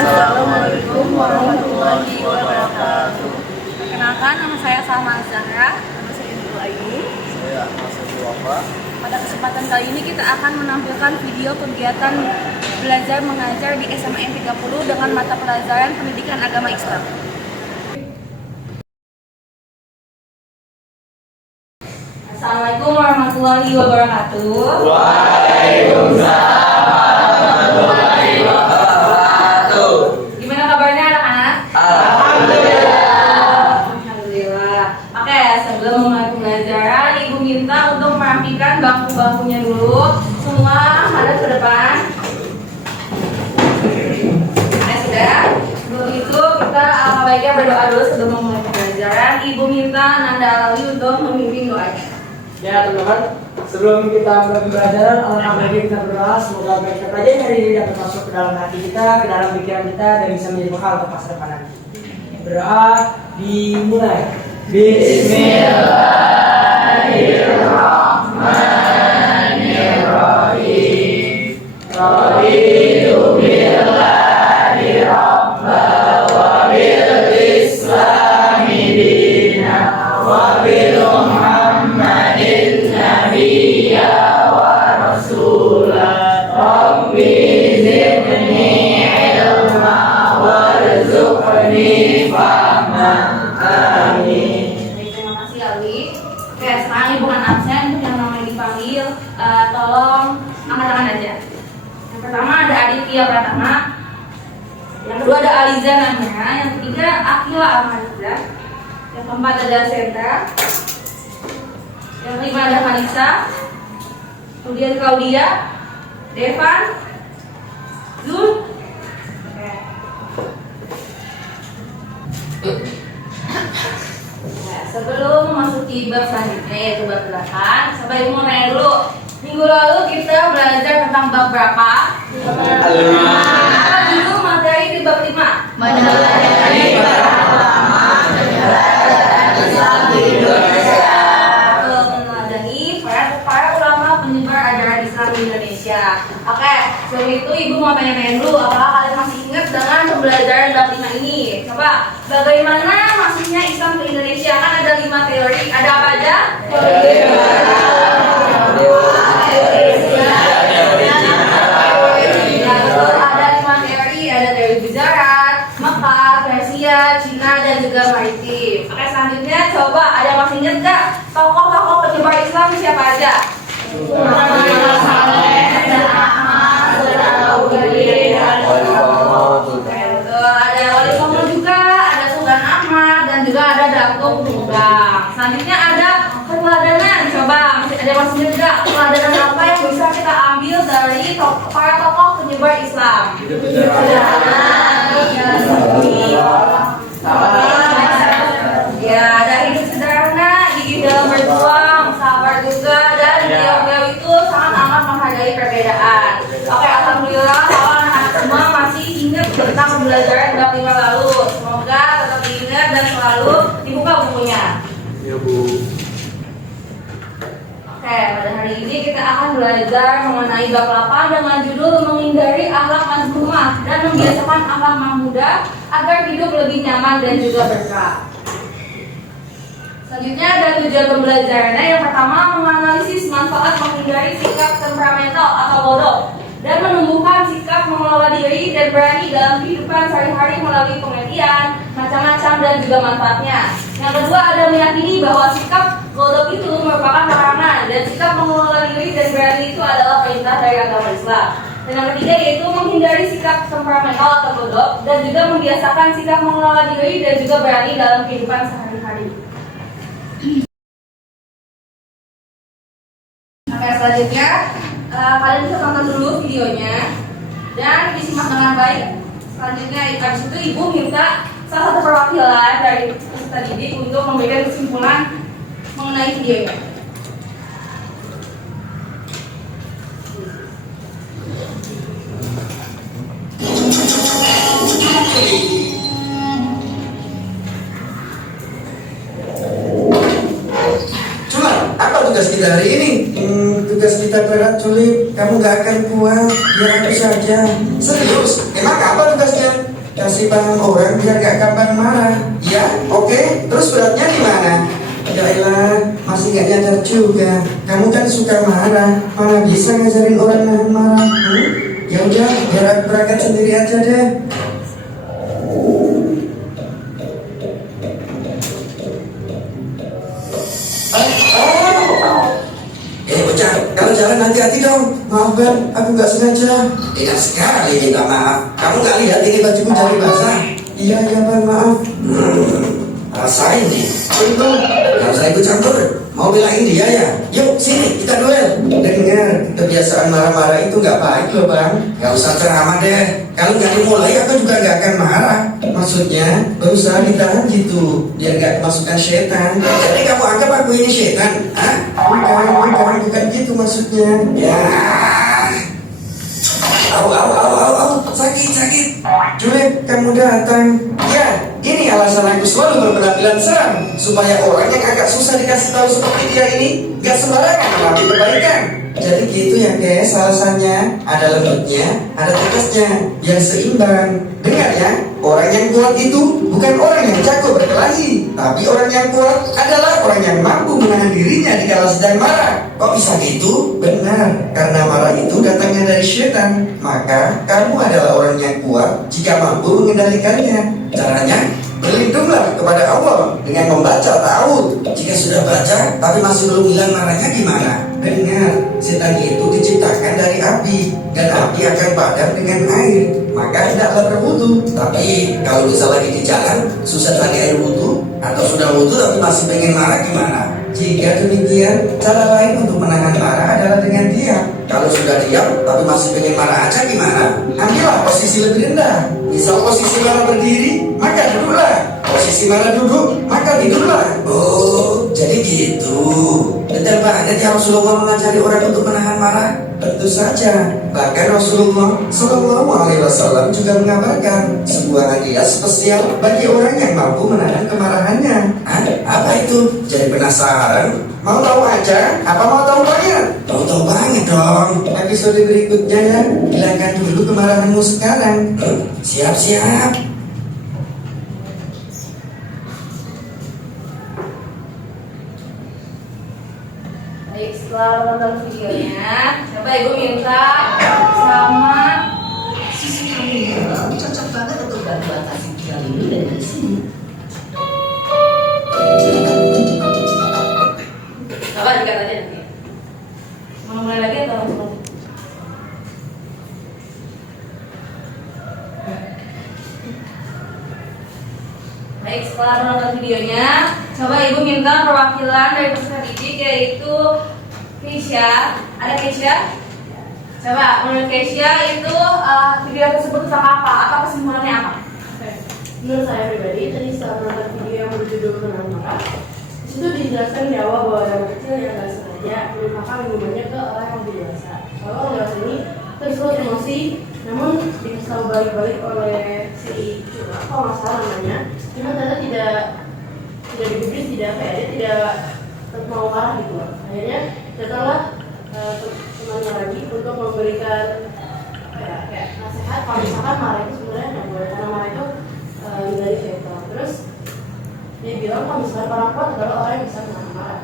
Assalamualaikum warahmatullahi wabarakatuh. Perkenalkan, nama saya Salma Zahra. Nama saya Ibu Aini. Saya Mas Wafa. Pada kesempatan kali ini kita akan menampilkan video kegiatan belajar mengajar di SMAN 30 dengan mata pelajaran Pendidikan Agama Islam. Assalamualaikum warahmatullahi wabarakatuh. Waalaikumsalam warahmatullahi wabarakatuh. Gimana kabarnya anak-anak? Alhamdulillah. Oke, sebelum memulai pembelajaran, Ibu minta untuk merapikan bangku-bangkunya dulu. Semua hadap ke depan. Oke, sudah. Sebelum itu kita baiknya berdoa dulu sebelum memulai pembelajaran. Ibu minta Nanda Alawi untuk memimpin doanya. Ya teman-teman, sebelum kita mulai pembelajaran, alhamdulillah kita berdoa semoga baik pelajaran hari ini dapat masuk ke dalam hati kita, ke dalam pikiran kita, dan bisa menjadi bekal untuk masa depan nanti. Berdoa dimulai. Bismillahirrahmanirrahim. Raditu billahi rabba wa bil islami dina wa bil Muhammadin nabiyya wa rasulah. Rabbi zidni ilma warzuqni fahma. Amin. Baik, terima kasih Alwi. Oke, sekarang Ibu bukan absen, untuk yang namanya dipanggil, tolong angkat tangan aja. Yang pertama ada Aditya Pratama, yang kedua ada Aliza namanya, yang ketiga Akila Amaliza, yang keempat ada Senta, yang kelima ada Hanisa, kemudian Claudia, Devan, Zul. Nah, sebelum memasuki bab selanjutnya yaitu bab 8, coba Ibu mau tanya dulu. Minggu lalu kita belajar tentang bab berapa? Apa dulu materi di bab 5? Meneliti pertama penyelenggaraan Islam di Indonesia. Meneladani para ulama penyebar ajaran Islam di Indonesia. Oke, sebelum itu Ibu mau tanya-tanya dulu, apakah kalian masih ingat dengan pembelajaran bab 5 ini? Coba, bagaimana masuknya Islam ke Indonesia? Kan ada 5 teori, ada apa aja? Ada 5 teori, ada teori Gujarat, Mekah, Persia, Cina, dan juga maritim. Oke, selanjutnya coba ada yang masih ingat gak tokoh-tokoh penyebar Islam siapa aja? Ada Wali Songo juga, ada Sultan Ahmad, dan juga ada Datuk Tunggang. Selanjutnya ada keteladanan. Coba ada yang masih ingat gak keteladanan apa yang bisa kita ambil dari para tokoh penyebar Islam? Ya, ada hidup sederhana, gigih dalam berjuang, sabar juga, dan beliau itu sangat amat menghargai perbedaan. Oke, alhamdulillah kalau anak-anak semua masih ingat tentang pembelajaran bab 5 lalu. Semoga tetap diingat dan selalu dibuka bukunya. Ya Bu. Oke, pada hari ini kita akan belajar mengenai bab 8 dengan judul menghindari akhlak mazmumah dan membiasakan akhlak mahmudah agar hidup lebih nyaman dan juga berkah. Selanjutnya ada tujuan pembelajarannya. Yang pertama, menganalisis manfaat menghindari sikap temperamental atau bodoh dan menumbuhkan sikap mengelola diri dan berani dalam kehidupan sehari-hari melalui pengertian, macam-macam dan juga manfaatnya. Yang kedua, ada meyakini bahwa sikap bodoh itu merupakan larangan dan sikap mengelola diri dan berani itu adalah perintah dari agama Islam. Dan yang ketiga yaitu menghindari sikap temperamental atau bodoh dan juga membiasakan sikap mengelola diri dan juga berani dalam kehidupan sehari-hari. Oke, selanjutnya kalian bisa tonton dulu videonya dan disimak dengan baik. Selanjutnya habis itu Ibu minta salah satu perwakilan dari peserta didik untuk memberikan kesimpulan mengenai videonya. Tugas kita hari ini tugas kita berat, Culik. Kamu gak akan kuat. Biar aku saja. Serius? Emang apa tugasnya? harus dipaham orang biar gak gampang marah. Ya, oke. Terus beratnya di mana? Ya elah, masih gak nyadar juga. Kamu kan suka marah, mana bisa ngajarin orang nahan marah? Ya udah, biar aku berangkat sendiri aja deh. Bocah, kalau jalan hati-hati dong. Maaf Ben, aku nggak sengaja. Tidak sekali minta maaf. Kamu nggak lihat ini bajuku jadi basah? Iya Ben, maaf. Rasain nih. Untung, nggak usah ikut campur. Mau belain dia ya? Yuk sini kita duel. Dengar, kebiasaan marah-marah itu nggak baik loh Bang. Nggak usah ceramah deh. Kalau nggak dimulai aku juga nggak akan marah. Maksudnya berusaha ditahan gitu, biar nggak kemasukan setan. Jadi kamu anggap aku ini setan? Hah? Bukan gitu maksudnya. Ya. Au, sakit. Julep, kamu datang. Ya, ini alasan aku selalu berpenampilan seram, supaya orang yang agak susah dikasih tahu seperti dia ini gak sembarangan mengambil kebaikan. Jadi gitu ya guys, alasannya ada lembutnya, ada tegasnya, biar seimbang. Dengar ya, orang yang kuat itu bukan orang yang jago berkelahi, tapi orang yang kuat adalah orang yang mampu menahan dirinya dikala sedang marah. Kok bisa gitu? Benar, karena marah itu datangnya dari setan. Maka kamu adalah orang yang kuat jika mampu mengendalikannya. Caranya, berlindunglah kepada Allah dengan membaca ta'awudz. Jika sudah baca tapi masih belum hilang marahnya gimana? Dengar, setan itu diciptakan dari api, dan api akan padam dengan air. Maka hendaklah berwudu. Tapi kalau bisa lagi di jalan, susah cari air wudu, atau sudah wudu tapi masih pengen marah gimana? Jika demikian, cara lain untuk menahan marah adalah dengan diam. Kalau sudah diam tapi masih pengen marah aja gimana? Ambillah posisi lebih rendah. Misal posisi marah berdiri, maka duduklah. Posisi marah duduk, maka tidurlah. Oh, jadi gitu. Detail banget ya Rasulullah mengajari orang untuk menahan marah. Tentu saja. Bahkan Rasulullah SAW juga mengabarkan sebuah hadiah spesial bagi orang yang mampu menahan kemarahannya. Apa itu? Jadi penasaran? Mau tahu aja? Apa mau tahu banget? Mau tahu banget dong. Episode berikutnya ya. Hilangkan dulu kemarahanmu sekarang. Siap-siap. Baik, setelah menonton videonya, coba ibu minta sama Susu kami cocok banget untuk bantu atasi gejala ini dari sini. apa dikat aja nanti. Mau mulai lagi atau langsung? Baik, setelah menonton videonya, coba ibu minta perwakilan dari peserta didik yaitu Keisha. Ada Keisha? Coba menurut Keisha itu video tersebut tentang apa? Atau kesimpulannya apa? Menurut saya pribadi, tadi setelah menonton video yang berjudul Menahan Marah, disitu dijelaskan di awal bahwa anak kecil yang gak sengaja melimpahkan minumannya ke orang yang lebih dewasa. Kalau orang dewasa ini tersulut emosi, namun dikasih tahu balik-balik oleh si curhat, kalau nggak salah namanya, cuma ternyata tidak digubris, tidak tidak mau marah gitu. Akhirnya datanglah temannya lagi untuk memberikan kayak nasihat kalau misalkan marah itu sebenarnya nggak boleh, karena marah itu dari setan. Terus dia bilang kalau misalkan orang kuat adalah orang yang bisa menahan marah.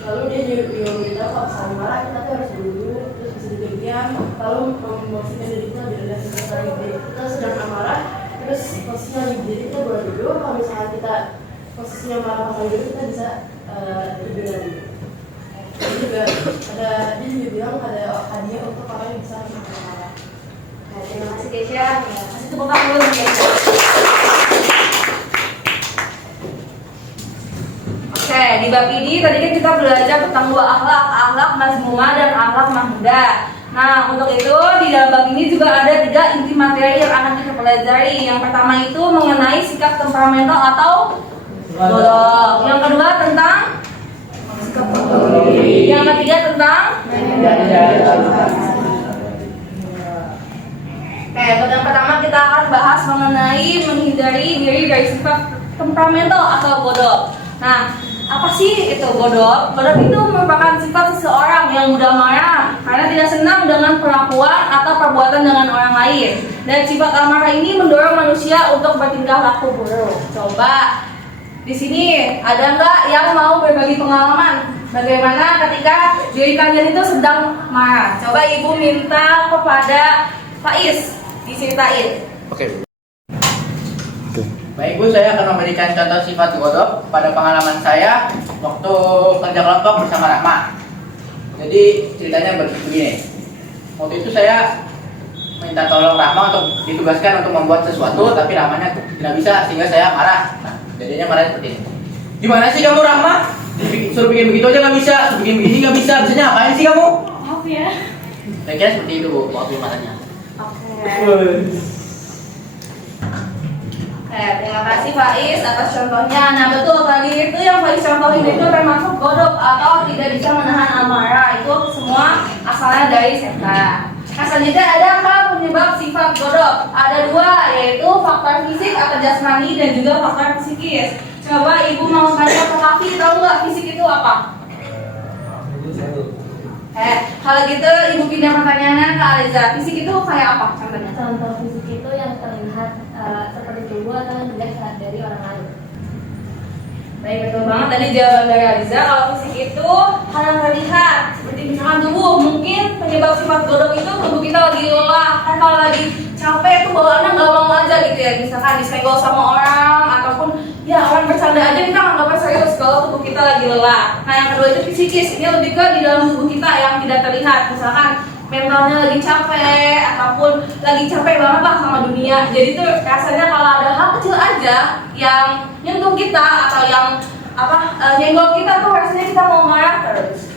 Lalu dia juga beritahu kalau misalkan marah kita tuh harus dulu, terus bisa diam, lalu memposisikan diri kita lebih rendah seperti kita sedang amarah, terus posisinya lebih diri kita boleh duduk. Kalau misalkan kita posisinya marah pas duduk kita bisa tidur lagi. Dia juga bilang ada hadiah untuk orang yang bisa menahan marah. Nah, terima kasih Keisha. Kasih tepuk tangan dulu Keisha. Oke, di bab ini tadi kan kita belajar tentang dua akhlak mazmumah dan akhlak mahmudah. Nah, untuk itu di dalam bab ini juga ada 3 inti materi yang akan kita pelajari. Yang pertama itu mengenai sikap temperamental atau bodoh. Yang kedua tentang sikap bodoh. Yang ketiga tentang Oke, yang pertama kita akan bahas mengenai menghindari diri dari sifat temperamental atau bodoh. Nah, Apa sih itu godok? Godok itu merupakan sifat seseorang yang mudah marah karena tidak senang dengan perlakuan atau perbuatan dengan orang lain. Dan sifat amarah ini mendorong manusia untuk bertingkah laku buruk. Coba di sini ada nggak yang mau berbagi pengalaman bagaimana ketika diri kalian itu sedang marah? Coba ibu minta kepada Faiz diceritain. Oke. Baik Bu, saya akan memberikan contoh sifat godok pada pengalaman saya waktu kerja kelompok bersama Rahma. Jadi ceritanya begini. Waktu itu saya minta tolong Rahma untuk ditugaskan untuk membuat sesuatu, tapi Rahmanya tidak bisa sehingga saya marah. Nah, jadinya marah seperti ini. Gimana sih kamu Rahma? Suruh bikin begitu aja nggak bisa, suruh bikin begini nggak bisa. Bisanya apain sih kamu? Maaf ya. Saya kira seperti itu Bu, waktu marahnya. Terima kasih Faiz atas contohnya. Nah betul tadi itu yang Faiz contohin itu termasuk godok atau tidak bisa menahan amarah. Itu semua asalnya dari setan. Nah selanjutnya ada apa penyebab sifat godok? Ada dua, yaitu faktor fisik atau jasmani dan juga faktor psikis. Coba ibu mau tanya ke Kafi, tahu nggak fisik itu apa? Kalau gitu ibu pindah pertanyaannya ke Aliza. Fisik itu kayak apa contohnya? Contoh fisik itu yang terlihat seperti tubuh atau yang dilihat dari orang lain. Baik, betul banget tadi jawaban dari Aliza. Kalau fisik itu hal yang terlihat seperti misalkan tubuh. Mungkin penyebab sifat godok itu tubuh kita lagi lelah. Kan kalau lagi capek itu bawaannya nggak mau aja gitu ya. Misalkan disenggol sama orang ataupun ya orang bercanda aja kita nggak serius kalau tubuh kita lagi lelah. Nah yang kedua itu psikis. Ini lebih ke di dalam tubuh kita yang tidak terlihat. Misalkan mentalnya lagi capek ataupun lagi capek banget lah sama dunia. Jadi tuh rasanya kalau ada hal kecil aja yang nyentuh kita atau yang nyenggol kita tuh rasanya kita mau marah terus.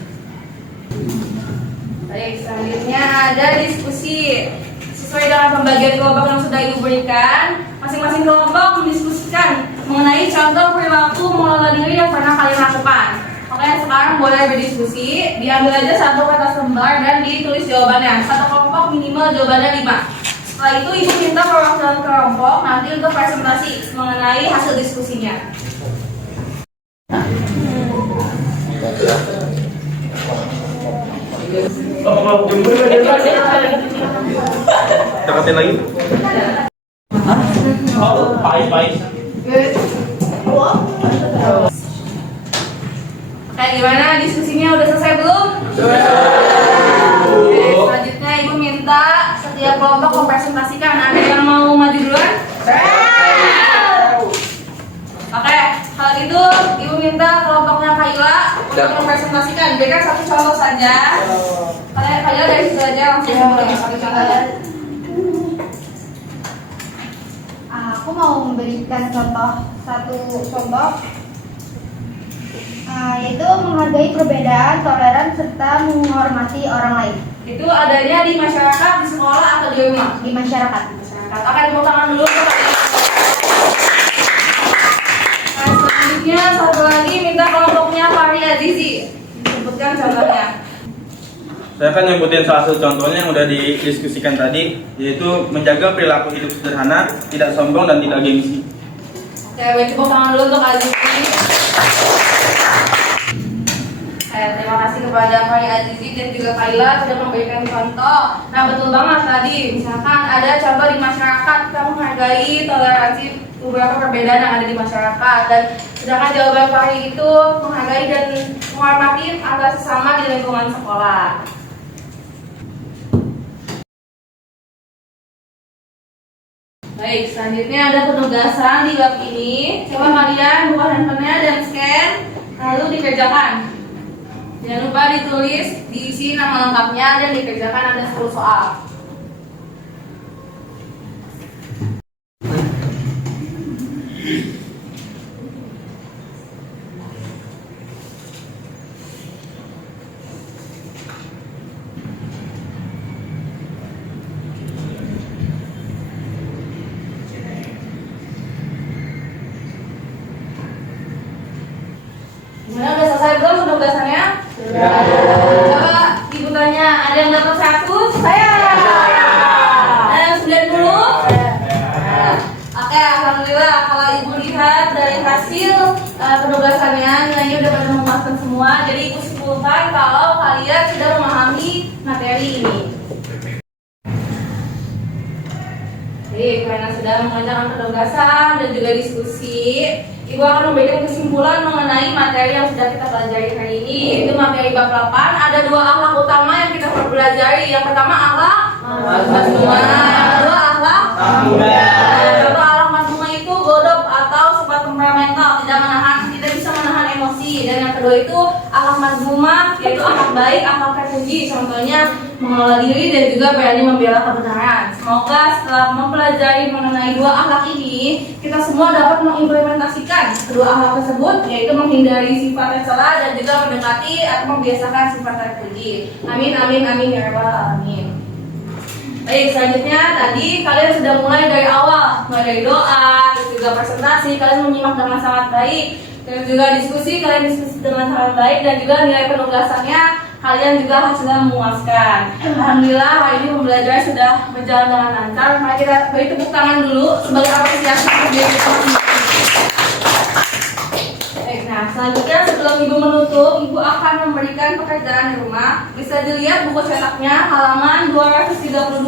Baik, selanjutnya ada diskusi. Sesuai dengan pembagian kelompok yang sudah ibu berikan, masing-masing kelompok mendiskusikan mengenai contoh perilaku mengelola diri yang pernah kalian lakukan. Oke, sekarang boleh berdiskusi. Diambil aja satu kertas lembar dan ditulis jawabannya. Satu kelompok minimal jawabannya 5. Setelah itu ibu minta perwakilan kelompok nanti untuk presentasi mengenai hasil diskusinya. Tekatin lagi. Pahit. Oke, gimana diskusinya udah selesai belum? Sudah. Oke, selanjutnya ibu minta setiap kelompok mempresentasikan. Ada yang mau maju duluan? Oke, kalau gitu ibu minta kelompoknya Kayla untuk mempresentasikan. Berikan satu contoh saja. Kayla dari situ aja langsung mulai satu contoh. Aku mau memberikan satu contoh, yaitu menghargai perbedaan, toleran, serta menghormati orang lain. Itu adanya di masyarakat, di sekolah, atau di rumah? Di masyarakat. Oke, tepuk tangan dulu. Nah, selanjutnya satu lagi minta kelompoknya Fahri Azizi. Disebutkan contohnya. Saya akan nyebutin salah satu contohnya yang udah didiskusikan tadi, yaitu menjaga perilaku hidup sederhana, tidak sombong dan tidak gengsi. Oke, tepuk tangan dulu untuk Azizi. Terima kasih kepada Fahri Azizi dan juga Kayla sudah memberikan contoh. Nah betul banget tadi, misalkan ada contoh di masyarakat, kita menghargai toleransi beberapa perbedaan yang ada di masyarakat. Dan sedangkan jawaban Fahri itu menghargai dan menghormati antar sesama di lingkungan sekolah. Baik, selanjutnya ada penugasan di bab ini. Coba kalian buka handphonenya dan scan, lalu dikerjakan. Jangan lupa ditulis, diisi nama lengkapnya dan dikerjakan, ada 10 soal. Gimana, udah selesai belum penugasannya? Coba ibu tanya, ada yang dapat 100? Saya. Ada yang 90? Oke, alhamdulillah kalau ibu lihat dari hasil penugasannya nilainya udah pada memuaskan semua. Jadi ibu simpulkan kalau kalian sudah memahami materi ini. Jadi karena sudah mengerjakan penugasan dan juga diskusi, ibu akan memberikan kesimpulan mengenai materi yang sudah kita pelajari hari ini, yaitu materi bab 8. Ada dua akhlak utama yang kita perlu pelajari. Yang pertama akhlak mazmumah, yang kedua akhlak contoh akhlak mazmumah itu godop atau sifat temperamental, tidak bisa menahan emosi. Dan yang kedua itu akhlak mazmumah, yaitu akhlak baik, akhlak terpuji, contohnya mengelola diri dan juga berani membela kebenaran. Semoga setelah mempelajari mengenai dua akhlak ini, kita semua dapat mengimplementasikan kedua akhlak tersebut, yaitu menghindari sifat tercela dan juga mendekati atau membiasakan sifat terpuji. Amin amin amin ya rabbal alamin. Baik, selanjutnya tadi kalian sudah mulai dari awal, mulai dari doa, terus juga presentasi, kalian menyimak dengan sangat baik, dan juga diskusi, kalian diskusi dengan sangat baik, dan juga nilai penugasannya kalian juga sudah memuaskan. Alhamdulillah hari ini pembelajaran sudah berjalan dengan lancar. Mari kita beri tepuk tangan dulu sebagai apresiasi untuk diri kita masing-masing. Nah, selanjutnya sebelum ibu menutup, ibu akan memberikan pekerjaan di rumah. Bisa dilihat buku cetaknya halaman 232.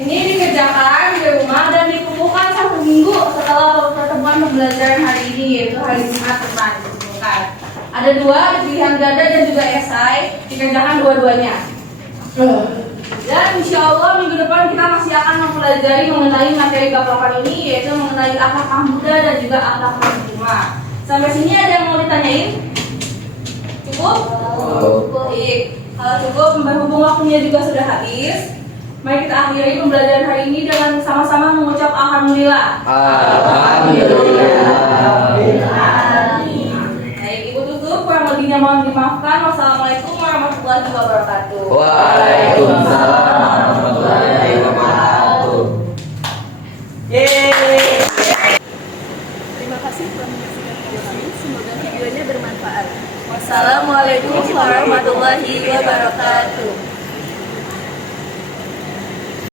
Ini dikerjakan di rumah dan dikumpulkan 1 minggu setelah pertemuan pembelajaran hari ini, yaitu hari Jumat depan. Dikumpulkan. Ada 2, pilihan ganda dan juga esai, dikerjakan dua-duanya. Dan insya Allah minggu depan kita masih akan mempelajari mengenai materi bab 8 ini, yaitu mengenai akhlak muda dan juga akhlak mazmumah. Sampai sini ada yang mau ditanyain? Cukup? Baik. Kalau cukup, berhubung waktunya juga sudah habis, mari kita akhiri pembelajaran hari ini dengan sama-sama mengucap alhamdulillah. Baik, ibu tutup. Kurang lebihnya mohon dimaafkan. Wassalamualaikum warahmatullahi wabarakatuh. Waalaikumsalam warahmatullahi wabarakatuh. Yeay. Terima kasih telah menyaksikan video kami. Semoga videonya bermanfaat. Wassalamualaikum warahmatullahi wabarakatuh.